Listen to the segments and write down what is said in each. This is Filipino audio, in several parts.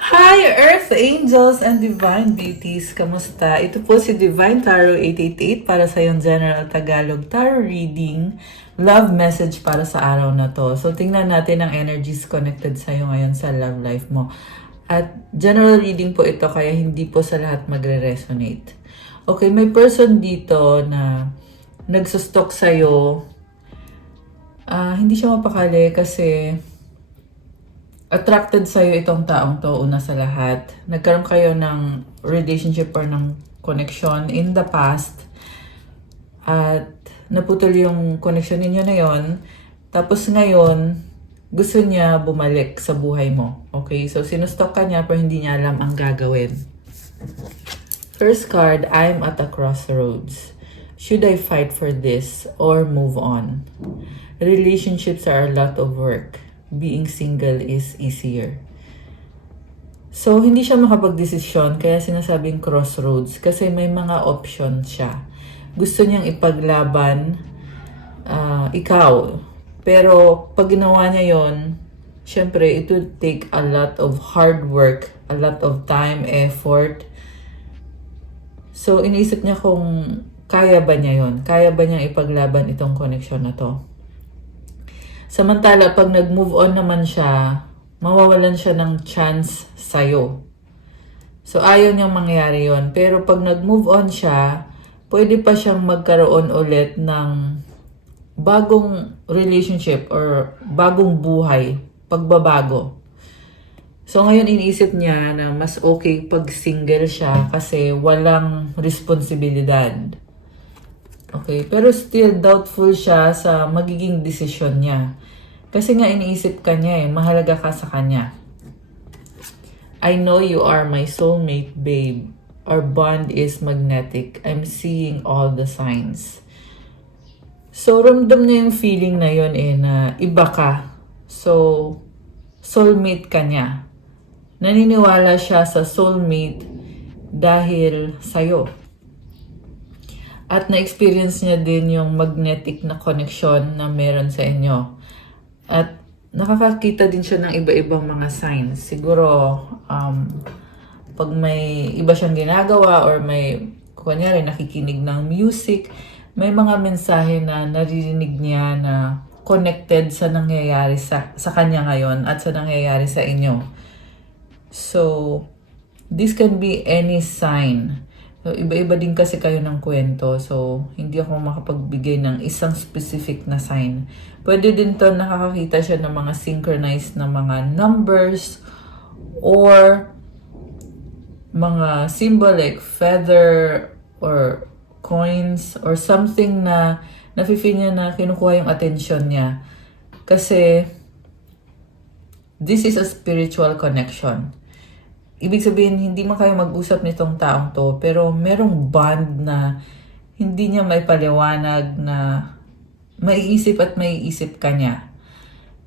Hi, Earth Angels and Divine Beauties! Kamusta? Ito po si Divine Tarot 888 para sa yung General Tagalog Tarot Reading. Love message para sa araw na to. So, tingnan natin ang energies connected sa'yo ngayon sa love life mo. At general reading po ito, kaya hindi po sa lahat magre-resonate. Okay, may person dito na nagsustok sa'yo. Hindi siya mapakali kasi attracted sa'yo itong taong to una sa lahat. Nagkaroon kayo ng relationship or ng connection in the past at naputol yung connection ninyo na yon. Tapos ngayon, gusto niya bumalik sa buhay mo. Okay? So, sinustok ka niya pero hindi niya alam ang gagawin. First card, I'm at a crossroads. Should I fight for this or move on? Relationships are a lot of work. Being single is easier. So, hindi siya makapag-desisyon, kaya sinasabing crossroads, kasi may mga options siya. Gusto niyang ipaglaban ikaw. Pero, pag ginawa niya yon, syempre, it will take a lot of hard work, a lot of time, effort. So, iniisip niya kung kaya ba niya yon, kaya ba niyang ipaglaban itong connection na to. Samantala, pag nag-move on naman siya, mawawalan siya ng chance sa'yo. So, ayaw niyang mangyari yon. Pero pag nag-move on siya, pwede pa siyang magkaroon ulit ng bagong relationship or bagong buhay, pagbabago. So, ngayon iniisip niya na mas okay pag single siya kasi walang responsibilidad. Okay, pero still doubtful siya sa magiging desisyon niya. Kasi nga iniisip ka niya mahalaga ka sa kanya. I know you are my soulmate, babe. Our bond is magnetic. I'm seeing all the signs. So, ramdam niya yung feeling na yun na iba ka. So, soulmate ka niya. Naniniwala siya sa soulmate dahil sa'yo. At na-experience niya din yung magnetic na connection na meron sa inyo. At nakakakita din siya ng iba-ibang mga signs. Siguro, pag may iba siyang ginagawa or may, kunyari, nakikinig ng music, may mga mensahe na naririnig niya na connected sa nangyayari sa kanya ngayon at sa nangyayari sa inyo. So, this can be any sign. So, iba-iba din kasi kayo ng kwento. So, hindi ako makapagbigay ng isang specific na sign. Pwede din to nakakakita siya ng mga synchronized na mga numbers or mga symbol like feather or coins or something na nafe-feel niya na kinukuha yung attention niya. Kasi this is a spiritual connection. Ibig sabihin, hindi man kayo mag-usap nitong taong to, pero merong bond na hindi niya may paliwanag na maiisip at maiisip ka niya.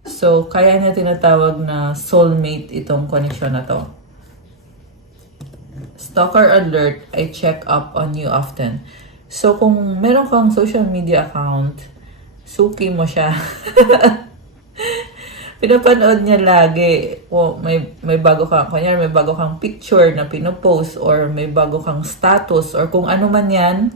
So, kaya niya tinatawag na soulmate itong connection na to. Stalker alert, I check up on you often. So, kung meron kang social media account, suki mo siya. Pinapanood niya lagi. O may bago kang, kunyari may bago kang picture na pinopost or may bago kang status or kung ano man yan,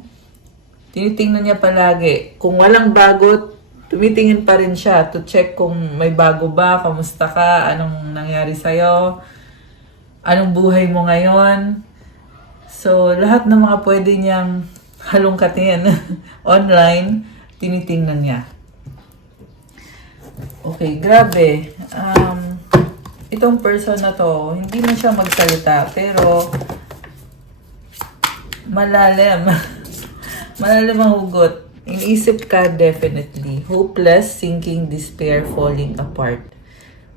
tinitingnan niya palagi. Kung walang bago, tumitingin pa rin siya to check kung may bago ba, kamusta ka, anong nangyari sa'yo, anong buhay mo ngayon. So, lahat ng mga pwede niyang halongkatin online, tinitingnan niya. Okay, grabe. Itong person na to, hindi man siya magsalita, pero malalim. Malalim ang hugot. Iniisip ka definitely. Hopeless, sinking, despair, falling apart.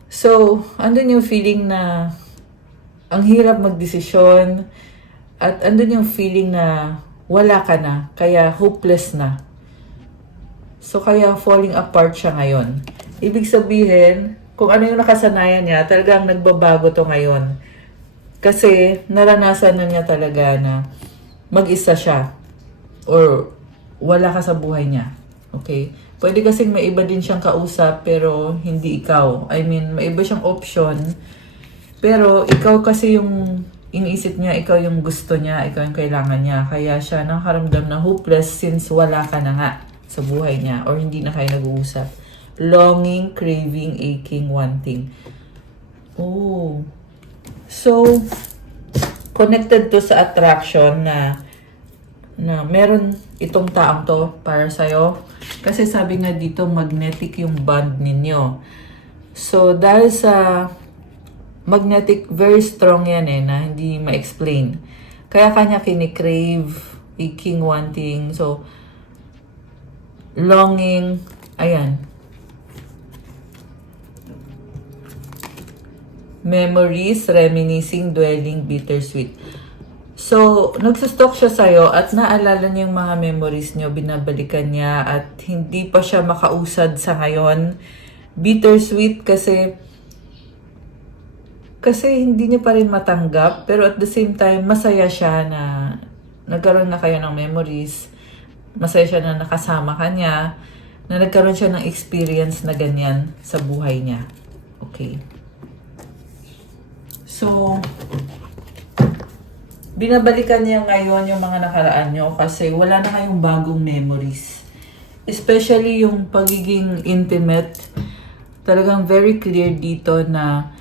So, andun yung feeling na ang hirap magdesisyon at andun yung feeling na wala ka na, kaya hopeless na. So, kaya falling apart siya ngayon. Ibig sabihin, kung ano yung nakasanayan niya, talagang nagbabago to ngayon. Kasi naranasan na niya talaga na mag-isa siya or wala ka sa buhay niya. Okay? Pwede kasing may iba din siyang kausap pero hindi ikaw. I mean, may iba siyang option Pero ikaw kasi yung iniisip niya, ikaw yung gusto niya, ikaw yung kailangan niya. Kaya siya nakaramdam na hopeless since wala ka na nga sa buhay niya or hindi na kayo nag-uusap. Longing, craving, aching, wanting. Oh. So, connected to sa attraction na meron itong taong to para sa'yo. Kasi sabi nga dito, magnetic yung bond ninyo. So, dahil sa magnetic, very strong yan na hindi ma-explain. Kaya kanya kinikrave, aching, wanting. So, longing, ayan. Memories, reminiscing, dwelling, bittersweet. So, nagsustok siya sa'yo at naalala niya yung mga memories niyo, binabalikan niya at hindi pa siya makausad sa ngayon. Bittersweet kasi hindi niya pa rin matanggap, pero at the same time, masaya siya na nagkaroon na kayo ng memories. Masaya siya na nakasama ka niya, na nagkaroon siya ng experience na ganyan sa buhay niya. Okay. So, binabalikan niya ngayon yung mga nakaraan niyo kasi wala na kayong bagong memories. Especially yung pagiging intimate. Talagang very clear dito na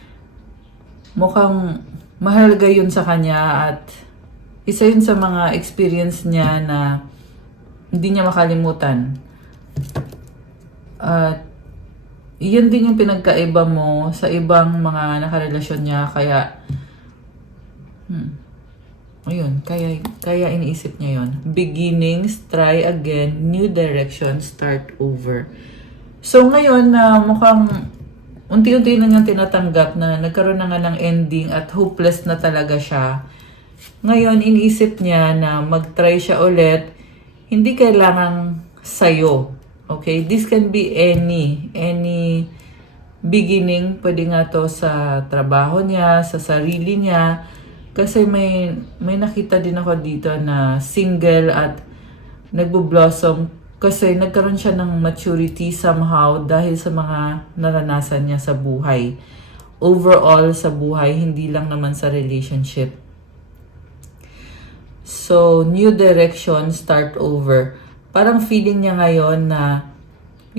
mukhang mahalaga yun sa kanya at isa yun sa mga experience niya na hindi niya makalimutan. At yun din yung pinagkaiba mo sa ibang mga nakarelasyon niya. Kaya, ayun, kaya iniisip niya yun. Beginnings, try again, new direction, start over. So ngayon na mukhang unti-unti na niyang tinatanggap na nagkaroon na nga ng ending at hopeless na talaga siya. Ngayon, iniisip niya na mag-try siya ulit. Hindi kailangang sayo. Okay? This can be any beginning. Pwede nga to sa trabaho niya, sa sarili niya. Kasi may nakita din ako dito na single at nagbo-blossom kasi nagkaroon siya ng maturity somehow dahil sa mga naranasan niya sa buhay. Overall sa buhay, hindi lang naman sa relationship. So, new direction, start over. Parang feeling niya ngayon na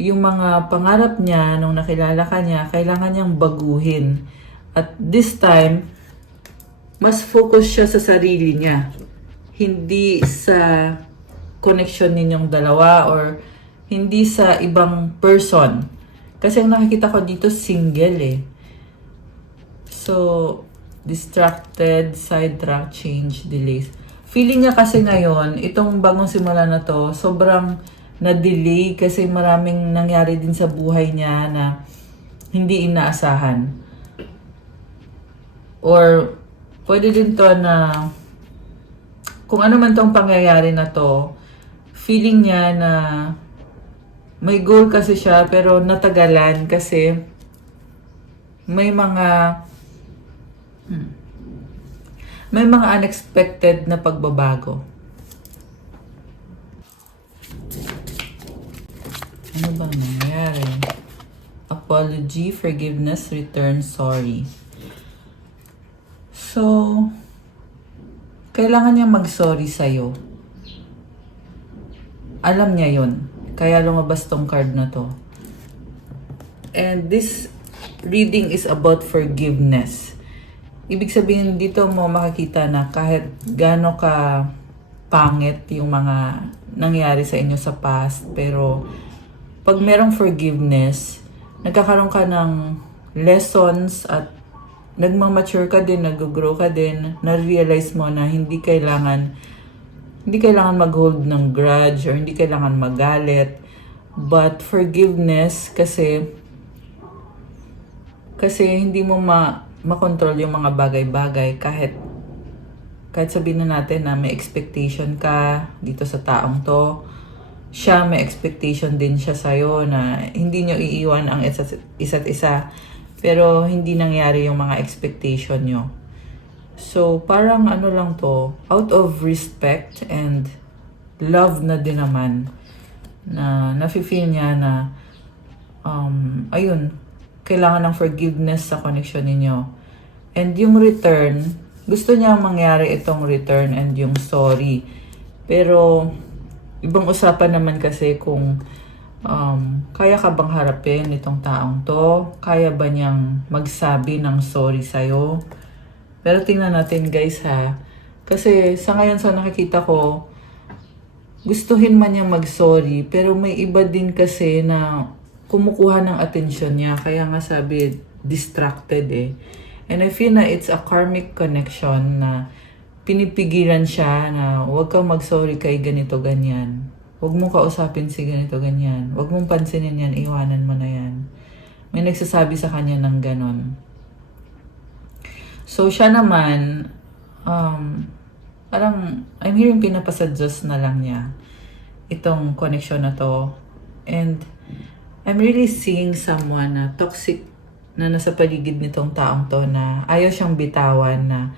yung mga pangarap niya nung nakilala ka niya, kailangan niyang baguhin. At this time, mas focus siya sa sarili niya. Hindi sa connection ninyong dalawa or hindi sa ibang person. Kasi ang nakikita ko dito, single So, distracted, sidetrack, change, delays. Feeling niya kasi ngayon, itong bagong simula na to, sobrang na-delay kasi maraming nangyari din sa buhay niya na hindi inaasahan. Or, pwede din to na kung ano man tong pangyayari na to, feeling niya na may goal kasi siya pero natagalan kasi may mga unexpected na pagbabago. Ano bang nangyari? Apology, forgiveness, return, sorry. So, kailangan niya mag-sorry sa'yo. Alam niya yun. Kaya lumabas tong card na to. And this reading is about forgiveness. Ibig sabihin dito mo makikita na kahit gaano ka pangit yung mga nangyari sa inyo sa past, pero pag merong forgiveness, nagkakaroon ka ng lessons at nagmamature ka din, nag-grow ka din, na-realize mo na hindi kailangan mag-hold ng grudge or hindi kailangan magalit. But forgiveness kasi hindi mo makontrol yung mga bagay-bagay kahit sabihin na natin na may expectation ka dito sa taong to. Siya may expectation din siya sa'yo na hindi nyo iiwan ang isa't isa. Pero hindi nangyari yung mga expectation nyo. So, parang ano lang to, out of respect and love na din naman, na nafe-feel niya na, ayun, kailangan ng forgiveness sa connection ninyo. And yung return, gusto niya mangyari itong return and yung sorry. Pero, ibang usapan naman kasi kung kaya ka bang harapin itong taong to? Kaya ba niyang magsabi ng sorry sa'yo? Pero tingnan natin guys ha. Kasi sa ngayon sa nakikita ko, gustuhin man niyang mag-sorry, pero may iba din kasi na kumukuha ng atensyon niya. Kaya nga sabi, distracted eh. And I feel na it's a karmic connection na pinipigilan siya na huwag kang mag-sorry kay ganito, ganyan. Huwag mong kausapin si ganito, ganyan. Huwag mong pansinin yan, iwanan mo na yan. May nagsasabi sa kanya ng ganon. So, siya naman, parang, I'm hearing pinapasuggest na lang niya itong connection na to. And, I'm really seeing someone na toxic na nasa paligid nitong taong to na ayaw siyang bitawan na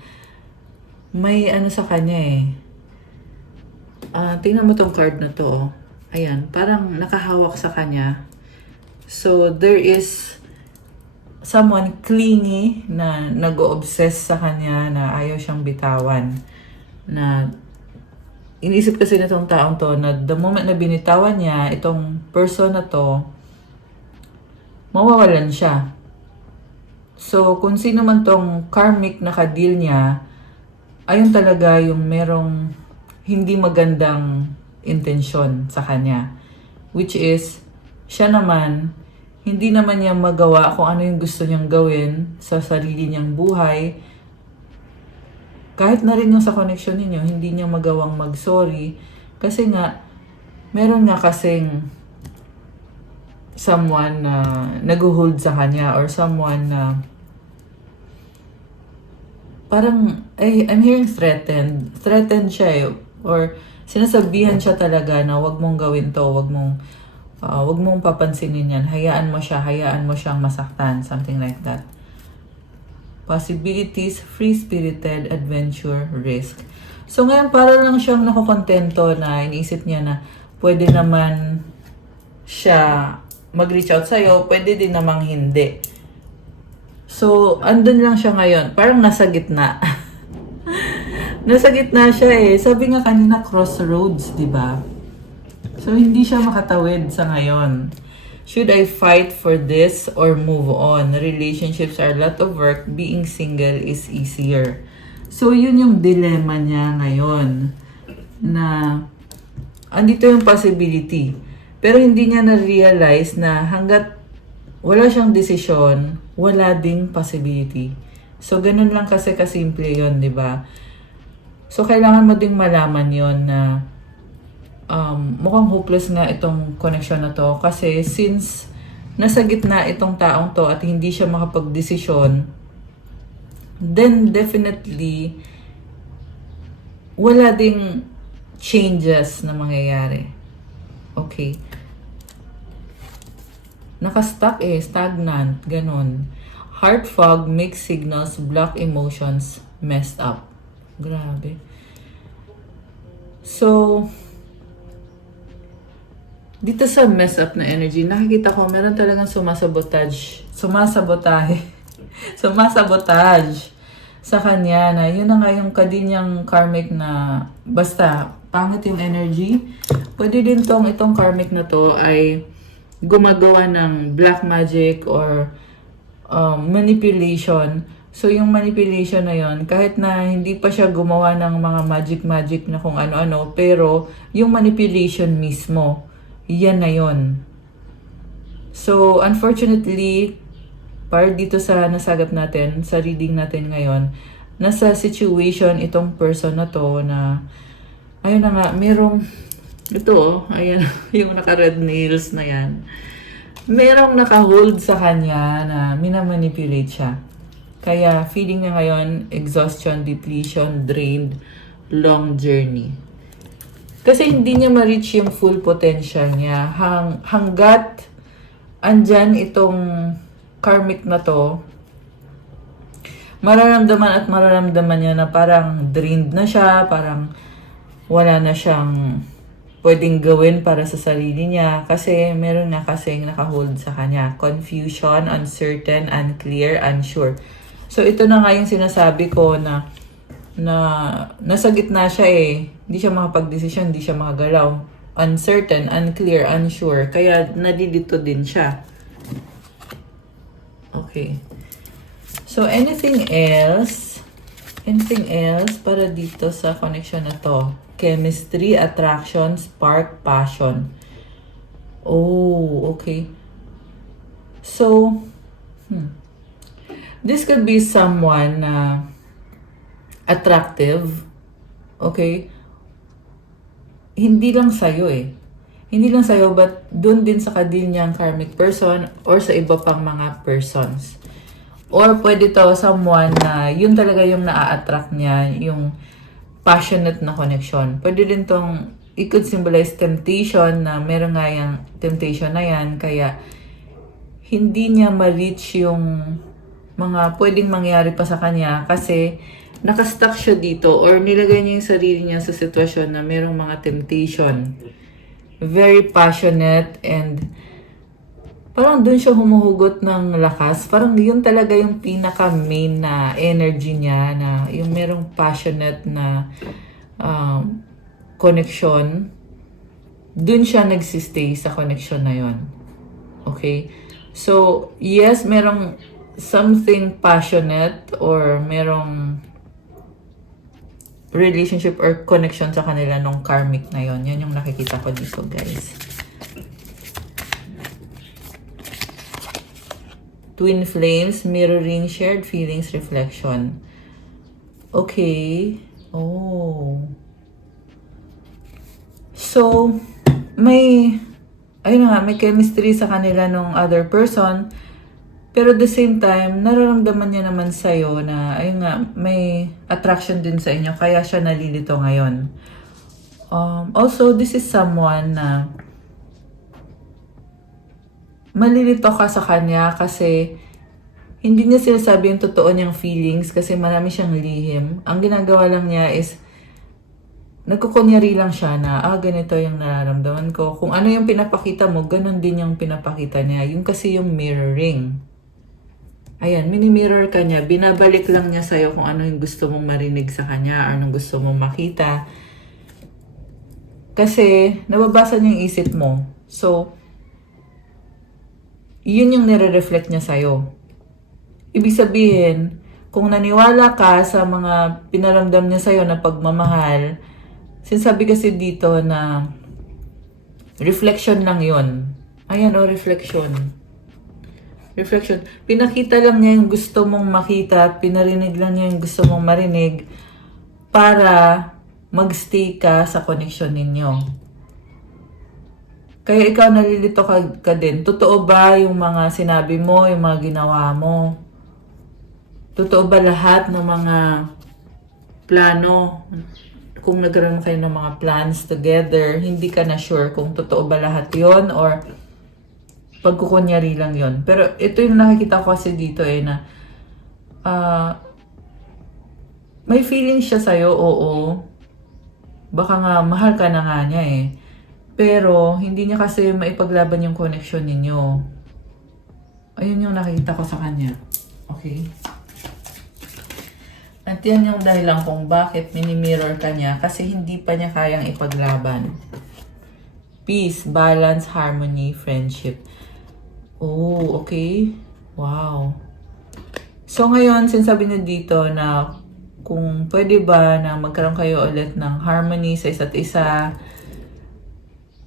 may ano sa kanya eh. Tingnan mo tong card na to. Oh. Ayan, parang nakahawak sa kanya. So, there is someone clingy na nag-o-obsess sa kanya na ayaw siyang bitawan. Na inisip kasi nitong taong to na the moment na binitawan niya, itong person na to, mawawalan siya. So, kung sino man tong karmic na ka-deal niya, ayun talaga yung merong hindi magandang intensyon sa kanya. Which is, siya naman, hindi naman niya magawa kung ano yung gusto niyang gawin sa sarili niyang buhay. Kahit na rin yung sa connection ninyo, hindi niya magawang mag-sorry. Kasi nga, meron nga kasing someone na nag-hold sa kanya or someone na parang, I'm hearing threatened. Threatened siya eh. Or sinasabihan siya talaga na wag mong gawin to, wag mong papansinin yan. Hayaan mo siyang masaktan. Something like that. Possibilities, free-spirited, adventure, risk. So ngayon, para lang siyang nakokontento na iniisip niya na pwede naman siya mag-reach out sa'yo, pwede din namang hindi. So, andun lang siya ngayon. Parang nasa gitna. Nasa gitna siya eh. Sabi nga kanina, crossroads, di ba? So, hindi siya makatawid sa ngayon. Should I fight for this or move on? Relationships are a lot of work. Being single is easier. So, yun yung dilemma niya ngayon. Na, andito yung possibility. Pero hindi niya na-realize na hanggat wala siyang desisyon, wala ding possibility. So, ganun lang kasi kasimple yun, di ba? So, kailangan mo ding malaman yon na mukhang hopeless nga itong connection na to. Kasi since nasa gitna itong taong to at hindi siya makapag-desisyon, then definitely wala ding changes na mangyayari. Okay. Nakastuck eh, stagnant, ganun. Heart fog makes signals, block emotions, messed up. Grabe. So, dito sa mess up na energy, nakikita ko meron talagang sumasabotage sa kanya na yun na nga yung kadinyang karmic na basta pangit yung energy. Pwede din itong karmic na to ay gumagawa ng black magic or manipulation. So, yung manipulation na yon, kahit na hindi pa siya gumawa ng mga magic na kung ano-ano, pero yung manipulation mismo, yan na yon. So, unfortunately, para dito sa nasagap natin, sa reading natin ngayon, nasa situation itong person na to na, ayun na nga, merong, ito ayan, yung naka-red nails na yan. Merong naka-hold sa kanya na minamanipulate siya. Kaya feeling niya ngayon, exhaustion, depletion, drained, long journey. Kasi hindi niya ma-reach yung full potential niya. Hanggat andyan itong karmic na to, mararamdaman niya na parang drained na siya, parang wala na siyang pwedeng gawin para sa sarili niya kasi meron na kasing nakahold sa kanya. Confusion, uncertain, unclear, unsure. So, ito na nga yung sinasabi ko na nasa gitna siya eh. Hindi siya makapag-desisyon, hindi siya makagalaw. Uncertain, unclear, unsure. Kaya nalilito din siya. Okay. So, anything else? Anything else para dito sa connection na to? Chemistry, attraction, spark, passion. Oh, okay. So, this could be someone na attractive. Okay? Hindi lang sa'yo eh. Hindi lang sa'yo, but dun din sa kadil niyang karmic person or sa iba pang mga persons. Or pwede to someone na yun talaga yung naa-attract niya, yung passionate na connection. Pwede din tong, it could symbolize temptation na meron nga yung temptation na yan, kaya hindi niya ma-reach yung mga pwedeng mangyari pa sa kanya kasi nakastuck siya dito or nilagay niya yung sarili niya sa sitwasyon na merong mga temptation. Very passionate and parang dun siya humuhugot ng lakas. Parang yun talaga yung pinaka-main na energy niya na yung merong passionate na connection. Dun siya nagsistay sa connection na yun. Okay? So, yes, merong something passionate or merong relationship or connection sa kanila nung karmic na yun. Yan yung nakikita ko dito, guys. Twin flames, mirroring, shared feelings, reflection. Okay. Oh. So, ayun nga, may chemistry sa kanila nung other person. Pero at the same time, nararamdaman niya naman sa'yo na, ayun nga, may attraction din sa inyo. Kaya siya nalilito ngayon. Also, this is someone na malilito ka sa kanya kasi hindi niya sinasabi yung totoo niyang feelings kasi marami siyang lihim. Ang ginagawa lang niya is nagkukunyari lang siya na, ganito yung nararamdaman ko. Kung ano yung pinapakita mo, ganun din yung pinapakita niya. Yung kasi yung mirroring. Ayan, mini-mirror ka niya. Binabalik lang niya sa'yo kung ano yung gusto mong marinig sa kanya or anong gusto mong makita. Kasi nababasa niya yung isip mo. So, yun yung nire-reflect niya sa'yo. Ibig sabihin, kung naniwala ka sa mga pinaramdam niya sa'yo na pagmamahal, sinasabi kasi dito na reflection lang yun. Ayan reflection. Reflection. Pinakita lang niya yung gusto mong makita, pinarinig lang niya yung gusto mong marinig para magstay ka sa connection ninyo. Kaya ikaw nalilito ka din. Totoo ba yung mga sinabi mo, yung mga ginawa mo? Totoo ba lahat ng mga plano? Kung nagkaroon kayo ng mga plans together, hindi ka na sure kung totoo ba lahat yon or pagkukunyari lang yon. Pero ito yung nakikita ko kasi dito na may feeling siya sa'yo, oo. Baka nga mahal ka na nga niya Pero, hindi niya kasi maipaglaban yung connection ninyo. Ayun yung nakita ko sa kanya. Okay? At yan yung dahilan kung bakit mini-mirror ka niya kasi hindi pa niya kayang ipaglaban. Peace, balance, harmony, friendship. Oh, okay. Wow. So, ngayon, sinasabi niya dito na kung pwede ba na magkaroon kayo ulit ng harmony sa isa't isa,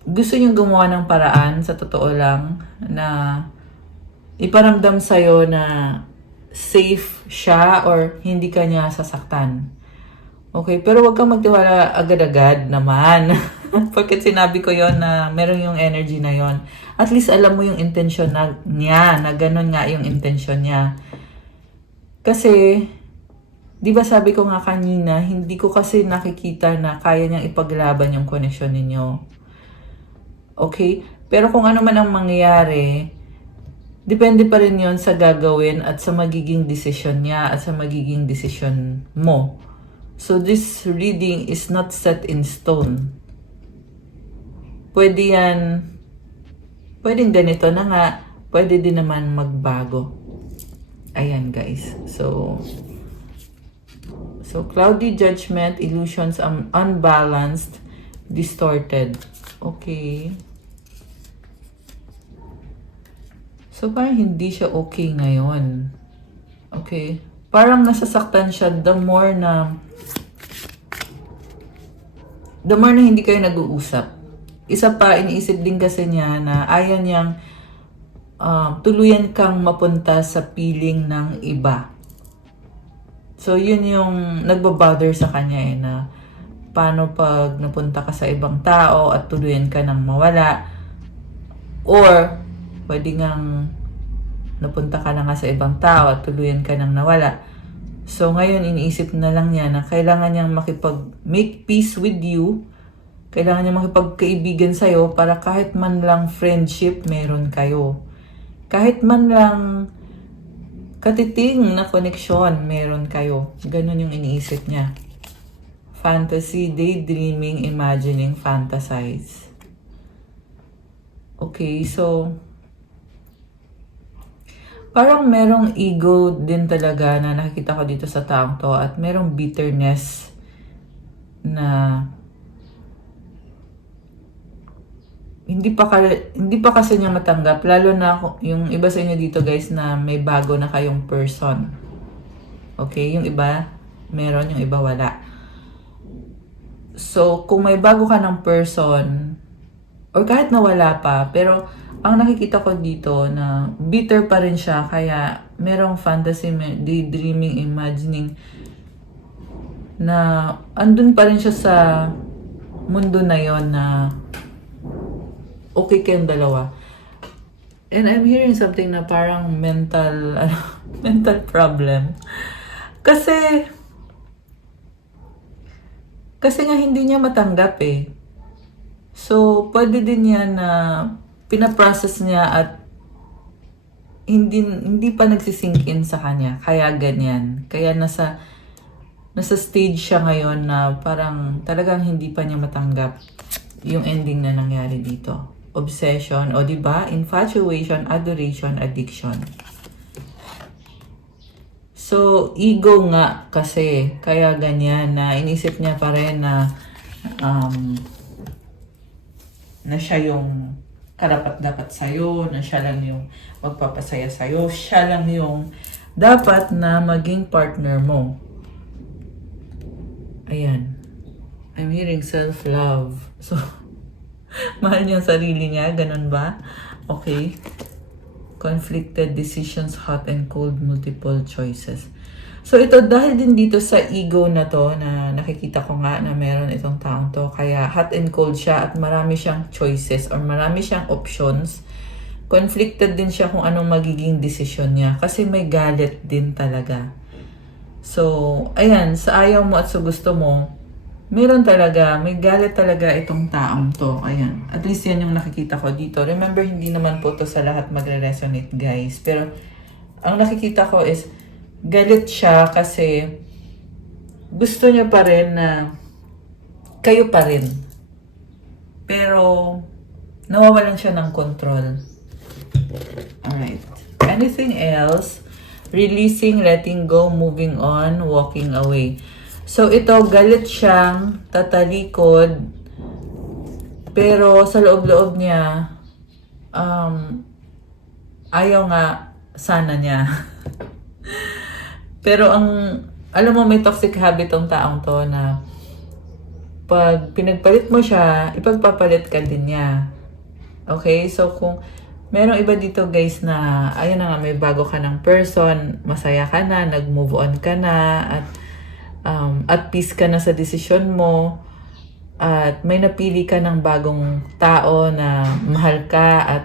gusto niyong gumawa ng paraan, sa totoo lang, na iparamdam sa'yo na safe siya or hindi ka niya sasaktan. Okay, pero wag kang magtiwala agad-agad naman. Pagkat sinabi ko yon na meron yung energy na yon, at least alam mo yung intention niya, na ganun nga yung intention niya. Kasi, di ba sabi ko nga kanina, hindi ko kasi nakikita na kaya niyang ipaglaban yung connection ninyo. Okay? Pero kung ano man ang mangyayari, depende pa rin yon sa gagawin at sa magiging decision niya at sa magiging decision mo. So, this reading is not set in stone. Pwedeng ganito na nga, pwede din naman magbago. Ayan, guys. So cloudy judgment, illusions, unbalanced, distorted. Okay. So, parang hindi siya okay ngayon. Okay. Parang nasasaktan siya the more na hindi kayo nag-uusap. Isa pa, iniisip din kasi niya na ayaw niyang tuluyan kang mapunta sa piling ng iba. So, yun yung nagbabother sa kanya na paano pag napunta ka sa ibang tao at tuluyan ka ng mawala. Or, pwede ngang napunta ka na nga sa ibang tao at tuluyan ka ng nawala. So, ngayon, iniisip na lang niya na kailangan niyang make peace with you. Kailangan niyang makipagkaibigan sa'yo para kahit man lang friendship, meron kayo. Kahit man lang katiting na koneksyon, meron kayo. Ganun yung iniisip niya. Fantasy, daydreaming, imagining, fantasize. Okay, so parang merong ego din talaga na nakikita ko dito sa taong to at merong bitterness na hindi pa kasi niya matanggap, lalo na yung iba sa inyo dito guys na may bago na kayong person. Okay, yung iba meron, yung iba wala. So kung may bago ka ng person or kahit na wala pa, pero ang nakikita ko dito na bitter pa rin siya, kaya merong fantasy, daydreaming, imagining na andun pa rin siya sa mundo na yon na okay kayong dalawa. And I'm hearing something na parang mental problem. Kasi nga hindi niya matanggap eh. So, pwede din niya na pinaprocess niya at hindi pa nagsisink in sa kanya. Kaya ganyan. Kaya nasa stage siya ngayon na parang talagang hindi pa niya matanggap yung ending na nangyari dito. Obsession, o diba? Infatuation, adoration, addiction. So, ego nga kasi. Kaya ganyan na inisip niya pa rin na siya yung karapat-dapat sa'yo, na siya lang yung magpapasaya sa'yo, siya lang yung dapat na maging partner mo. Ayan. I'm hearing self-love. So, mahal niya ang sarili niya, ganun ba? Okay. Conflicted decisions, hot and cold, multiple choices. So ito, dahil din dito sa ego na to, na nakikita ko nga na meron itong taong to, kaya hot and cold siya at marami siyang choices or marami siyang options. Conflicted din siya kung anong magiging desisyon niya kasi may galit din talaga. So, ayan, sa ayaw mo at sa gusto mo, meron talaga, may galit talaga itong taong to. Ayan, at least yan yung nakikita ko dito. Remember, hindi naman po to sa lahat magre-resonate, guys. Pero, ang nakikita ko is, galit siya kasi gusto niya pa rin na kayo pa rin. Pero, nawawalan siya ng control. Alright. Anything else? Releasing, letting go, moving on, walking away. So, ito, galit siyang tatalikod. Pero, sa loob-loob niya, ayaw nga sana niya. Pero alam mo, may toxic habit tong taong to na pag pinagpalit mo siya, ipagpapalit ka din niya. Okay? So, kung merong iba dito guys na, ayun na nga, may bago ka ng person, masaya ka na, nag-move on ka na, at peace ka na sa desisyon mo, at may napili ka ng bagong tao na mahal ka at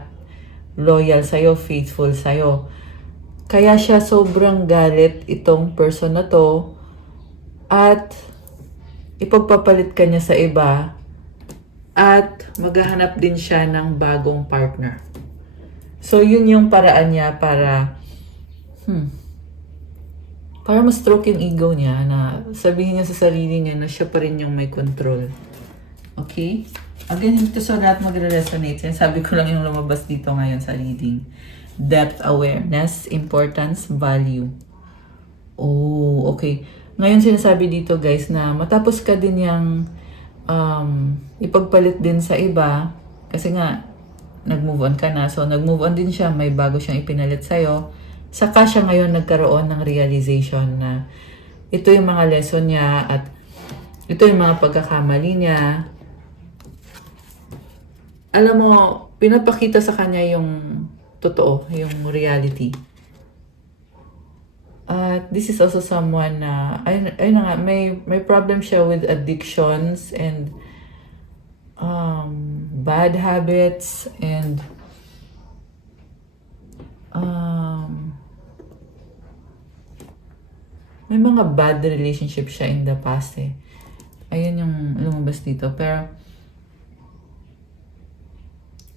loyal sa'yo, faithful sa'yo. Kaya siya sobrang galit itong person na to at ipagpapalit ka niya sa iba at maghahanap din siya ng bagong partner. So, yun yung paraan niya para ma-stroke yung ego niya na sabihin niya sa sarili niya na siya pa rin yung may control. Okay? Again, ito sa lahat magre-resonate. Sabi ko lang yung lumabas dito ngayon sa reading. depth, awareness, importance, value. Oh, okay. Ngayon sinasabi dito guys na matapos ka din yung ipagpalit din sa iba kasi nga nag-move on ka na. So nag-move on din siya, may bago siyang ipinalit sa'yo. Saka siya ngayon nagkaroon ng realization na ito yung mga lesson niya at ito yung mga pagkakamali niya. Alam mo, pinapakita sa kanya yung totoo, yung reality. This is also someone na, ayun na nga, may problem siya with addictions and bad habits and may mga bad relationship siya in the past eh. Ayun yung lumabas dito. Pero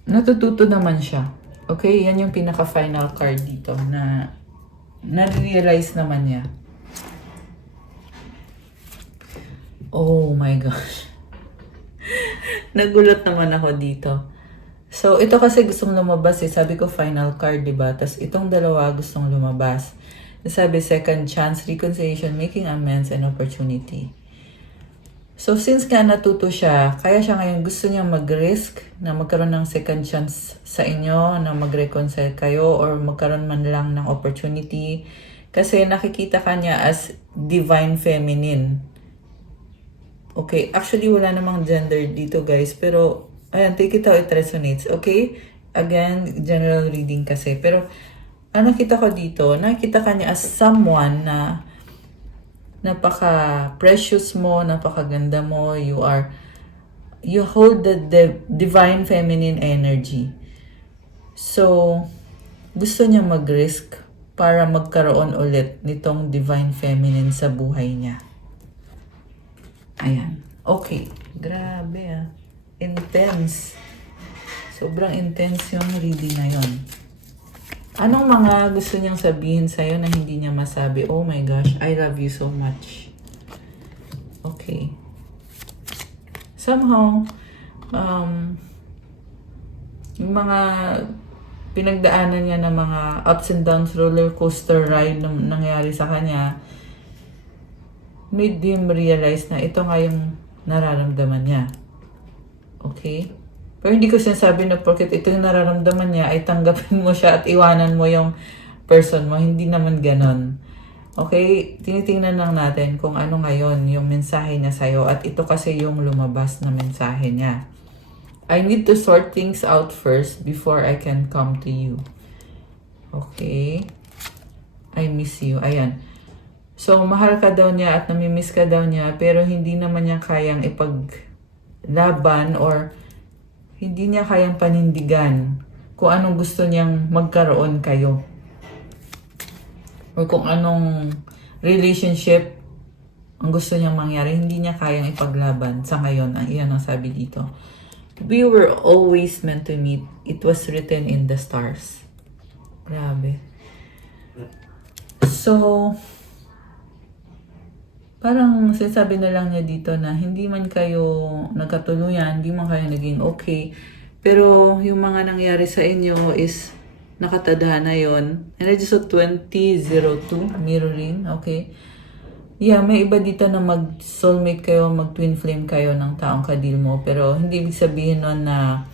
natututo naman siya. Okay, yan yung pinaka-final card dito na na-realize naman niya. Oh my gosh. Nagulat naman ako dito. So, ito kasi gustong lumabas eh. Sabi ko final card, diba? Tapos itong dalawa gustong lumabas. Sabi second chance, reconciliation, making amends, and opportunity. So, since nga natuto siya, kaya siya ngayon gusto niya mag-risk na magkaroon ng second chance sa inyo, na mag-reconcile kayo, or magkaroon man lang ng opportunity. Kasi nakikita ka niya as divine feminine. Okay, actually wala namang gender dito guys, pero ayan, take it how it resonates. Okay, again, general reading kasi. Pero ano nakita ko dito, nakita ka niya as someone na napaka-precious mo, napakaganda mo, you hold the divine feminine energy. So, gusto niya mag-risk para magkaroon ulit nitong divine feminine sa buhay niya. Ayan. Okay. Grabe ah. Intense. Sobrang intense yung reading na yun. Anong mga gusto niyang sabihin sa'yo na hindi niya masabi? Oh my gosh, I love you so much. Okay. Somehow, yung mga pinagdaanan niya ng mga ups and downs, roller coaster ride na nangyari sa kanya, made him realize na ito nga yung nararamdaman niya. Okay? Pero hindi ko sinasabi na porket ito yung nararamdaman niya ay tanggapin mo siya at iwanan mo yung person mo. Hindi naman ganon. Okay? Tinitingnan lang natin kung ano ngayon yung mensahe niya sa'yo. At ito kasi yung lumabas na mensahe niya. I need to sort things out first before I can come to you. Okay? I miss you. Ayan. So, mahal ka daw niya at namimiss ka daw niya pero hindi naman niya kayang ipaglaban or hindi niya kayang panindigan kung anong gusto niyang magkaroon kayo. Or kung anong relationship ang gusto niyang mangyari, hindi niya kayang ipaglaban sa ngayon. Iyan ang sabi dito. We were always meant to meet. It was written in the stars. Grabe. So, parang sinasabi na lang niya dito na hindi man kayo nagkatuluyan, hindi man kayo naging okay, pero yung mga nangyari sa inyo is nakatadhana yon. And I just saw 2002 mirroring, okay? Yeah, may iba dito na mag-soulmate kayo, mag-twin flame kayo ng taong kadil mo, pero hindi ibig sabihin nun na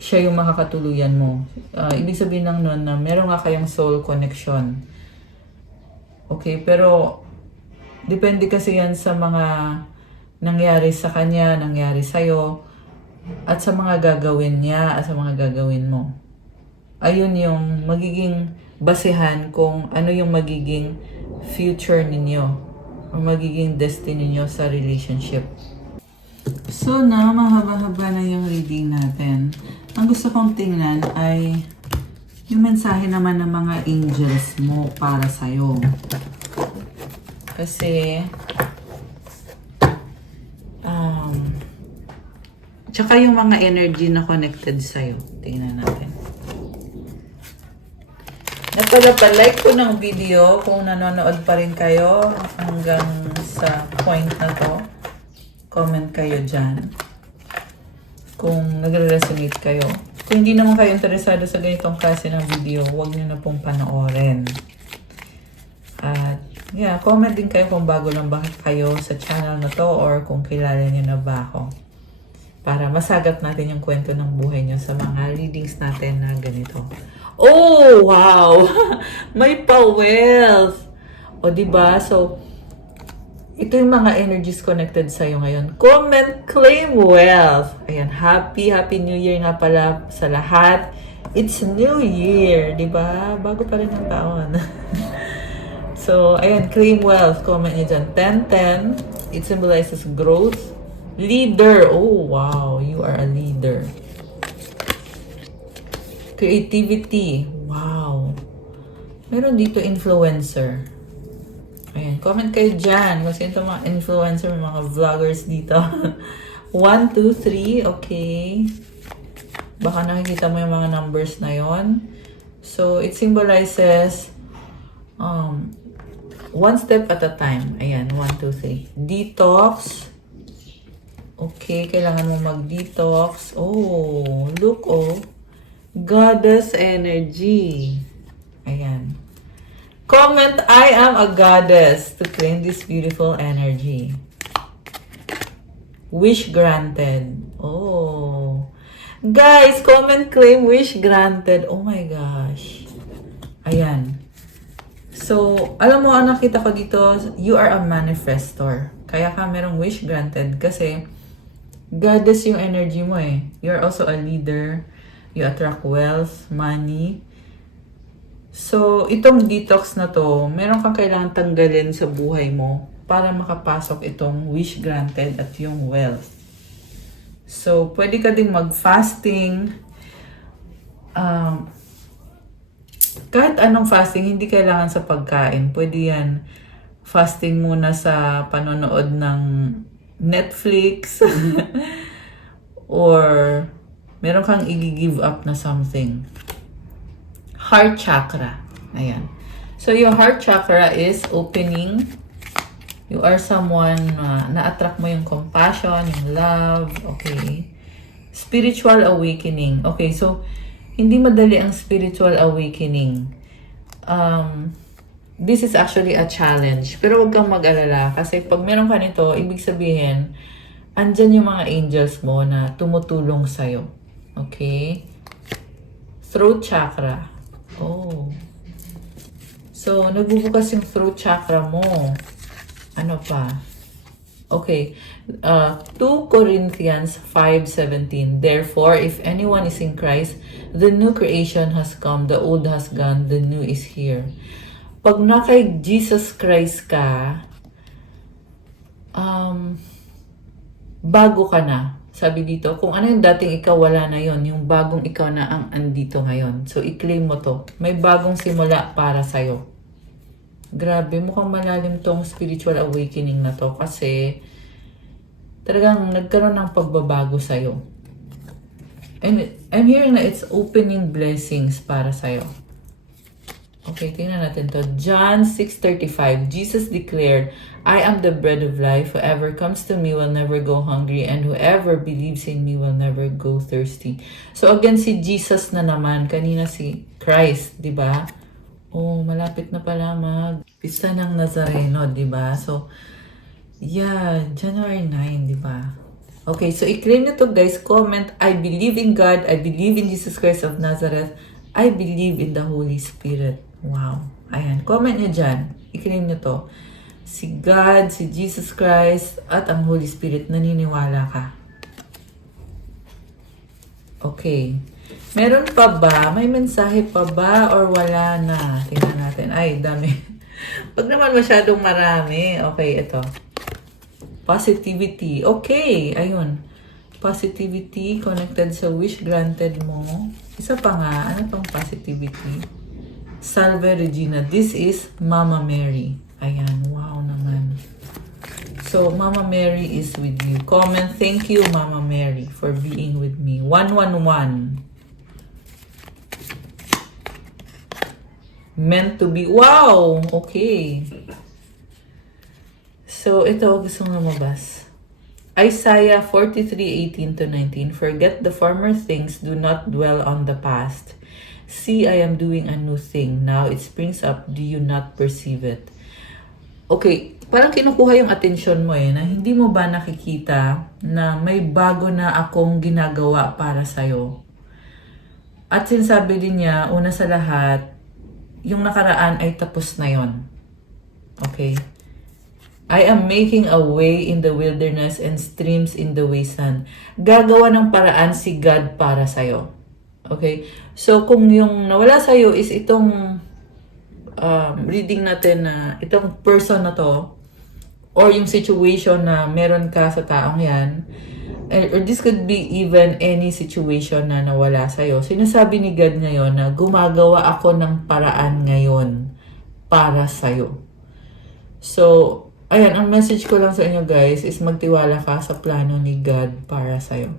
siya yung makakatuluyan mo. Ibig sabihin lang nun na meron nga kayong soul connection. Okay, pero depende kasi yan sa mga nangyari sa kanya, nangyari sa'yo, at sa mga gagawin niya, at sa mga gagawin mo. Ayun yung magiging basehan kung ano yung magiging future ninyo, o magiging destiny niyo sa relationship. So na, mahaba-haba na yung reading natin. Ang gusto kong tingnan ay yung mensahe naman ng mga angels mo para sa'yo. Kasi, tsaka yung mga energy na connected sa'yo. Tingnan natin. Napalapalike ko ng video kung nanonood pa rin kayo hanggang sa point na to. Comment kayo dyan. Kung nagre-resonate kayo. Kung hindi naman kayo interesado sa ganitong klase ng video, huwag nyo na pong panoorin. At yeah, comment din kayo kung bago lang ba kayo sa channel na to or kung kilala nyo na ba ako. Para masagat natin yung kwento ng buhay nyo sa mga readings natin na ganito. Oh, wow! May pa-wealth! O, diba? So, ito yung mga energies connected sa'yo ngayon. Comment, claim wealth. Ayan, happy New Year nga pala sa lahat. It's New Year, di ba? Bago pa rin ang taon. So, ayan, claim wealth. Comment nyo dyan. 10-10. It symbolizes growth. Leader. Oh, wow. You are a leader. Creativity. Wow. Meron dito influencer. Ayan, comment kayo dyan. Kasi ito mga influencer, mga vloggers dito. 1, 2, 3. Okay. Baka nakikita mo yung mga numbers na yon. So, it symbolizes one step at a time. Ayan, 1, 2, 3. Detox. Okay, kailangan mo mag-detox. Oh, look, oh. Goddess energy. Ayan. Comment, I am a goddess to claim this beautiful energy. Wish granted. Oh. Guys, comment, claim, wish granted. Oh my gosh. Ayan. So, alam mo, ang nakita ko dito, you are a manifestor. Kaya ka merong wish granted kasi goddess yung energy mo eh. You're also a leader. You attract wealth, money. So, itong detox na to, meron kang kailangan tanggalin sa buhay mo para makapasok itong wish granted at yung wealth. So, pwede ka ding mag-fasting. Kahit anong fasting, hindi kailangan sa pagkain. Pwede yan. Fasting muna sa panonood ng Netflix. Or meron kang i-give up na something. Heart chakra. Ayan. So, your heart chakra is opening. You are someone na-attract mo yung compassion, yung love. Okay. Spiritual awakening. Okay, so, hindi madali ang spiritual awakening. This is actually a challenge. Pero huwag kang mag-alala. Kasi pag meron ka nito, ibig sabihin, andyan yung mga angels mo na tumutulong sa'yo. Okay? Throat chakra. Oh. So, nagbubukas yung throat chakra mo. Ano pa? Okay. 2 Corinthians 5:17. Therefore, if anyone is in Christ, the new creation has come, the old has gone, the new is here. Pag na kay Jesus Christ ka, bago ka na. Sabi dito, kung ano yung dating ikaw, wala na yon. Yung bagong ikaw na ang andito ngayon. So, i-claim mo to. May bagong simula para sa'yo. Grabe, mukhang malalim tong spiritual awakening na to. Kasi, talagang nagkaroon ng pagbabago sa'yo. And I'm hearing na it's opening blessings para sa'yo. Okay, tingnan natin to. John 6:35. Jesus declared, I am the bread of life. Whoever comes to me will never go hungry, and whoever believes in me will never go thirsty. So again, si Jesus na naman. Kanina si Christ, di ba? Oh, malapit na pala Pista ng Nazareno, di ba? So, yeah, January 9, di ba? Okay, so i-claim nyo to, guys. Comment, I believe in God. I believe in Jesus Christ of Nazareth. I believe in the Holy Spirit. Wow. Ayan. Comment nyo dyan. I-claim nyo to. Si God, si Jesus Christ, at ang Holy Spirit, naniniwala ka. Okay. Meron pa ba? May mensahe pa ba? Or wala na? Tingnan natin. Ay, dami. Pag naman masyadong marami. Okay, ito. Positivity. Okay. Ayun. Positivity connected sa wish granted mo. Isa pa nga. Ano pang positivity? Salve Regina. This is Mama Mary. Ayan. Wow naman. So, Mama Mary is with you. Comment, thank you, Mama Mary, for being with me. 111. Meant to be. Wow! Okay. So, ito gusto mong lumabas. Isaiah 43:18-19. Forget the former things, do not dwell on the past. See, I am doing a new thing. Now it springs up, do you not perceive it? Okay, parang kinukuha yung atensyon mo na hindi mo ba nakikita na may bago na akong ginagawa para sa'yo? At sinasabi din niya, una sa lahat, yung nakaraan ay tapos na yon. Okay? I am making a way in the wilderness and streams in the wasteland. Gagawa ng paraan si God para sa'yo. Okay? So, kung yung nawala sa'yo is itong reading natin na itong person na to, or yung situation na meron ka sa taong yan, or this could be even any situation na nawala sa'yo. Sinasabi ni God ngayon na gumagawa ako ng paraan ngayon para sa'yo. So, ayan, ang message ko lang sa inyo guys is magtiwala ka sa plano ni God para sa'yo.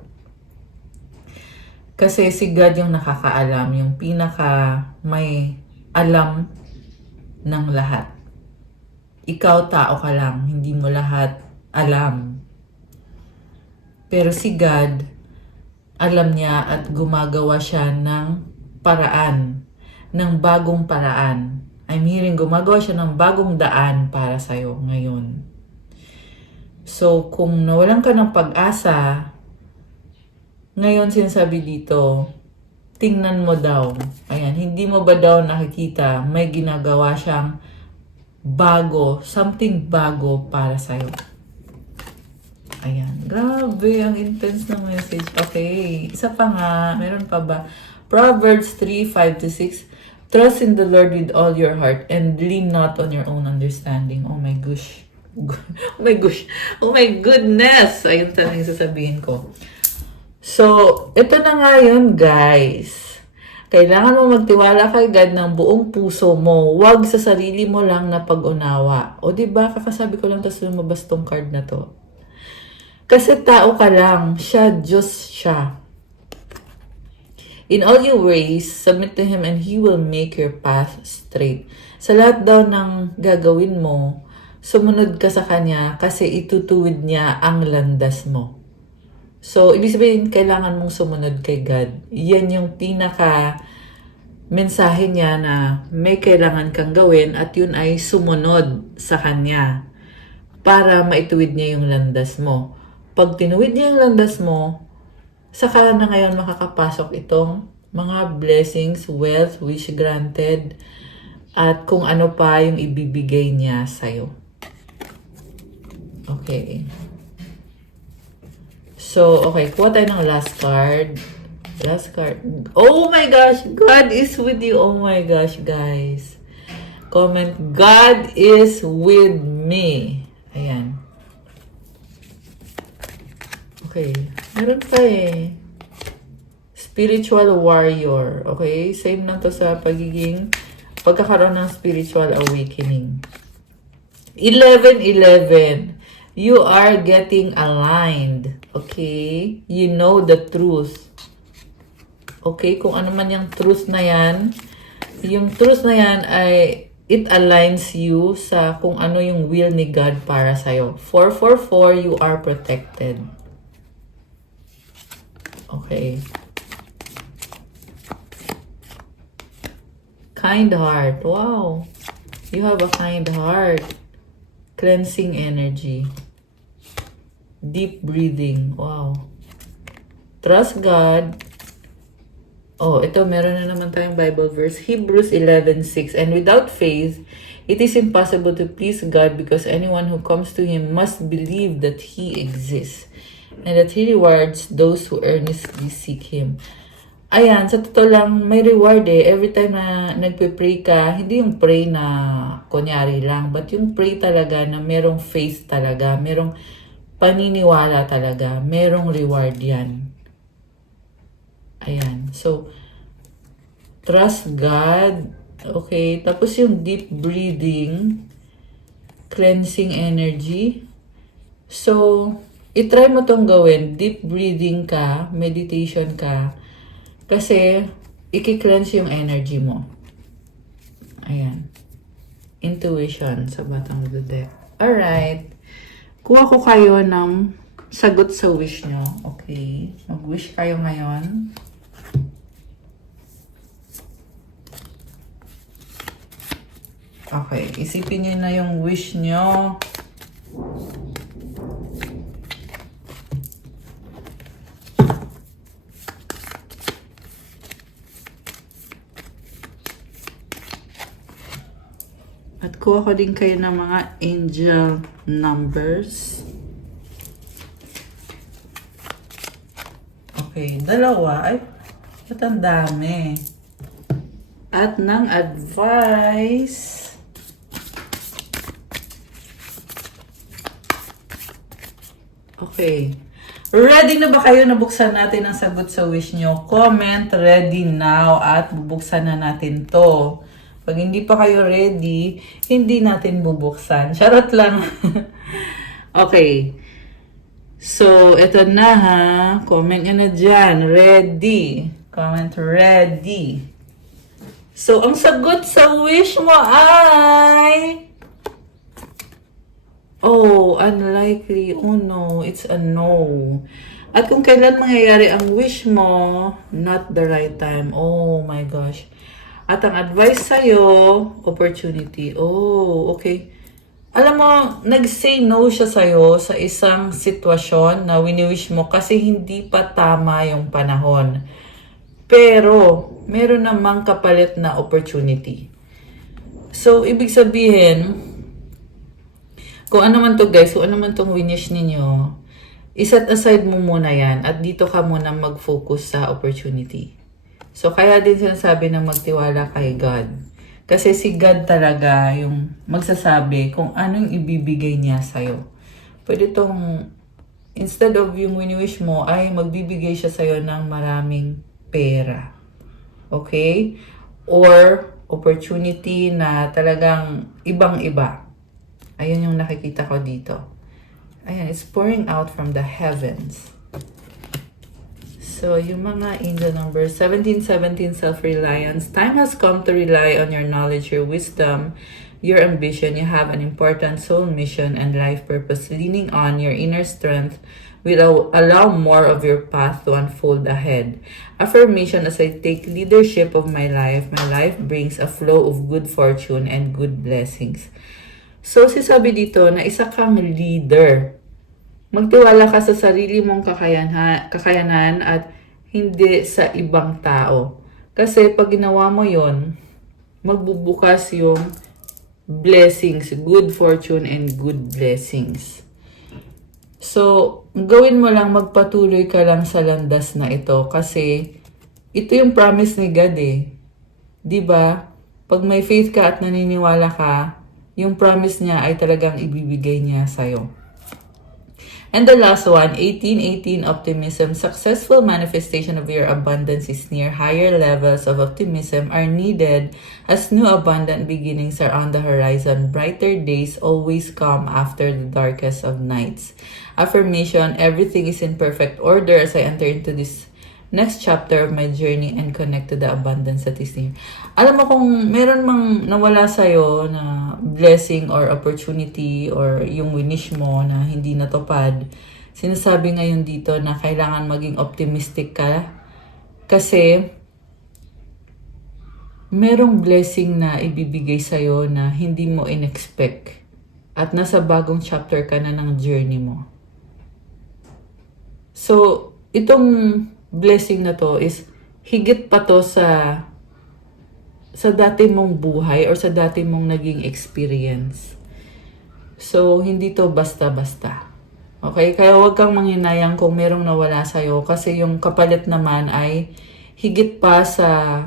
Kasi si God yung nakakaalam, yung pinaka may alam ng lahat. Ikaw tao ka lang, hindi mo lahat alam. Pero si God, alam niya at gumagawa siya ng paraan, ng bagong paraan. I'm hearing gumagawa siya ng bagong daan para sa'yo ngayon. So, kung nawalan ka ng pag-asa, ngayon sinasabi dito, tingnan mo daw. Ayan, hindi mo ba daw nakikita may ginagawa siyang bago, something bago para sa'yo. Ayan, grabe, ang intense ng message. Okay, isa pa nga, meron pa ba? Proverbs 3:5-6. Trust in the Lord with all your heart and lean not on your own understanding. Oh my gosh. Oh my gosh. Oh my goodness. Ayun talaga yung sasabihin ko. So, ito na nga yun, guys. Kailangan mo magtiwala kay God ng buong puso mo. Huwag sa sarili mo lang na pag-unawa. O diba, kakasabi ko lang tapos lumabas tong card na to. Kasi tao ka lang. Siya, Diyos siya. In all your ways, submit to Him and He will make your path straight. Sa lahat daw ng gagawin mo, sumunod ka sa Kanya kasi itutuwid niya ang landas mo. So, ibig sabihin, kailangan mong sumunod kay God. Yan yung pinaka mensahe niya na may kailangan kang gawin at yun ay sumunod sa Kanya para maituwid niya yung landas mo. Pag tinuwid niya yung landas mo, saka na ngayon makakapasok itong mga blessings, wealth, wish granted, at kung ano pa yung ibibigay niya sa'yo. Okay. So, okay, kuha tayo ng last card. Last card. Oh my gosh, God is with you. Oh my gosh, guys. Comment, God is with me. Ayan. Okay, meron pa spiritual warrior. Okay, same lang to sa pagkakaroon ng spiritual awakening. 11:11. You are getting aligned. Okay? You know the truth. Okay? Kung ano man yung truth na yan, yung truth na yan ay it aligns you sa kung ano yung will ni God para sa'yo. 444, you are protected. Okay. Kind heart. Wow. You have a kind heart. Cleansing energy. Deep breathing. Wow. Trust God. Oh, ito meron na naman tayong Bible verse. Hebrews 11:6. And without faith, it is impossible to please God because anyone who comes to Him must believe that He exists and that He rewards those who earnestly seek Him. Ayan, sa totoo lang, may reward Every time na nagpe-pray ka, hindi yung pray na kunyari lang, but yung pray talaga na merong faith talaga, merong paniniwala talaga, merong reward yan. Ayan, so, trust God. Okay, tapos yung deep breathing, cleansing energy. So, itry mo tong gawin, deep breathing ka, meditation ka, kasi, i-cleanse yung energy mo. Ayan. Intuition sa batang of the deck. Alright. Kuha ko kayo ng sagot sa wish nyo. Okay. Mag-wish kayo ngayon. Okay. Isipin nyo na yung wish nyo. At kuha ko din kayo ng mga angel numbers. Okay, dalawa. Ay, ba't ang dami? At ng advice. Okay. Ready na ba kayo na buksan natin ang sagot sa wish nyo? Comment ready now at bubuksan na natin to. Pag hindi pa kayo ready, hindi natin bubuksan. Charot lang. Okay. So, eto na ha. Comment nyo na dyan. Ready. Comment ready. So, ang sagot sa wish mo ay... Oh, unlikely. Oh no, it's a no. At kung kailan mangyayari ang wish mo, not the right time. Oh my gosh. At ang advice sa'yo, opportunity. Oh, okay. Alam mo, nag-say no siya sa'yo sa isang sitwasyon na wini-wish mo kasi hindi pa tama yung panahon. Pero, meron namang kapalit na opportunity. So, ibig sabihin, kung ano man to guys, kung ano man tong winish ninyo, iset aside mo muna yan at dito ka muna mag-focus sa opportunity. So, kaya din sinasabi na magtiwala kay God. Kasi si God talaga yung magsasabi kung anong ibibigay niya sa'yo. Pwede tong, instead of yung wini-wish mo, ay magbibigay siya sa'yo ng maraming pera. Okay? Or opportunity na talagang ibang-iba. Ayun yung nakikita ko dito. Ayan, it's pouring out from the heavens. So, yung mga angel numbers, 1717, self-reliance. Time has come to rely on your knowledge, your wisdom, your ambition. You have an important soul mission and life purpose. Leaning on your inner strength will allow more of your path to unfold ahead. Affirmation: as I take leadership of my life brings a flow of good fortune and good blessings. So, sisabi dito na isa kang leader. Magtiwala ka sa sarili mong kakayanan at hindi sa ibang tao. Kasi pag ginawa mo yon, magbubukas yung blessings, good fortune and good blessings. So, gawin mo lang, magpatuloy ka lang sa landas na ito kasi ito yung promise ni God eh. 'Di ba? Pag may faith ka at naniniwala ka, yung promise niya ay talagang ibibigay niya sa'yo. And the last one, 1818, optimism. Successful manifestation of your abundance is near. Higher levels of optimism are needed as new abundant beginnings are on the horizon. Brighter days always come after the darkest of nights. Affirmation: everything is in perfect order as I enter into this next chapter of my journey and connect to the abundance that is near. Alam mo, kung meron mang nawala sa'yo na blessing or opportunity or yung winish mo na hindi natupad, sinasabi ngayon dito na kailangan maging optimistic ka kasi merong blessing na ibibigay sa'yo na hindi mo in-expect at nasa bagong chapter ka na ng journey mo. So, itong blessing na to is higit pa to sa dati mong buhay or sa dati mong naging experience. So, hindi to basta-basta. Okay? Kaya huwag kang manghinayang kung merong nawala sa'yo kasi yung kapalit naman ay higit pa sa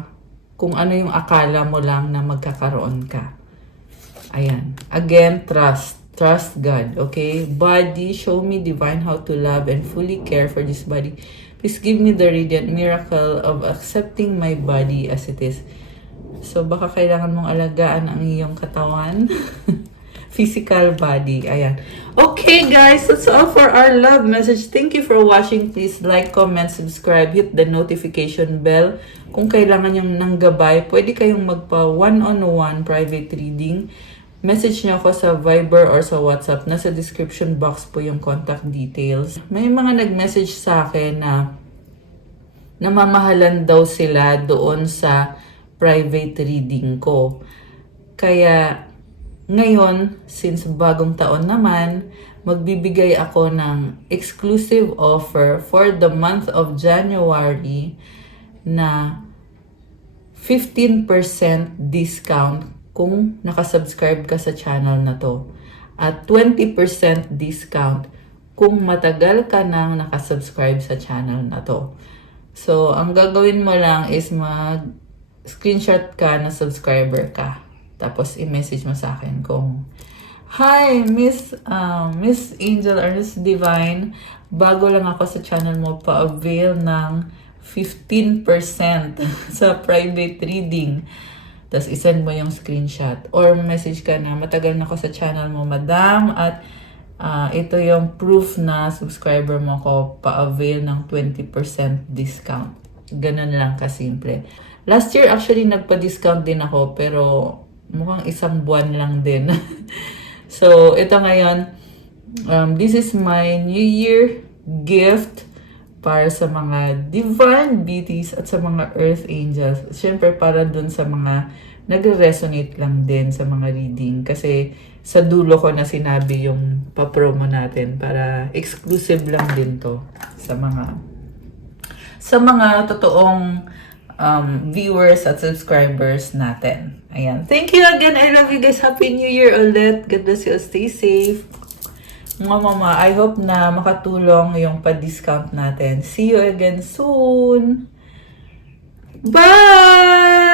kung ano yung akala mo lang na magkakaroon ka. Ayan. Again, trust. Trust God. Okay? Body, show me divine how to love and fully care for this body. Please give me the radiant miracle of accepting my body as it is. So, baka kailangan mong alagaan ang iyong katawan. Physical body. Ayan. Okay, guys. That's all for our love message. Thank you for watching. Please like, comment, subscribe. Hit the notification bell. Kung kailangan yung ng gabay, pwede kayong magpa one-on-one private reading. message niyo ako sa Viber or sa WhatsApp. Nasa description box po yung contact details. May mga nag-message sa akin na namamahalan daw sila doon sa private reading ko. Kaya ngayon, since bagong taon naman, magbibigay ako ng exclusive offer for the month of January na 15% discount kung nakasubscribe ka sa channel na to. At 20% discount kung matagal ka nang nakasubscribe sa channel na to. So, ang gagawin mo lang is mag-screenshot ka na subscriber ka. Tapos, i-message mo sa akin kung, "Hi, Miss Angel or Miss Divine, bago lang ako sa channel mo, pa-avail ng 15% sa private reading." Tapos, isend mo yung screenshot. Or message ka na, "Matagal na ako sa channel mo, madam, at ito yung proof na subscriber mo ko, pa-avail ng 20% discount." Ganun lang kasimple. Last year, actually, nagpa-discount din ako, pero mukhang isang buwan lang din. So, ito ngayon, this is my New Year gift para sa mga divine beauties at sa mga earth angels. Siyempre, para dun sa mga nagre-resonate lang din sa mga reading. Kasi sa dulo ko na sinabi yung pa-promo natin para exclusive lang din to sa mga totoong viewers at subscribers natin. Ayan. Thank you again. I love you guys. Happy New Year ulit. God bless you. Stay safe. Mama, I hope na makatulong yung pa-discount natin. See you again soon. Bye!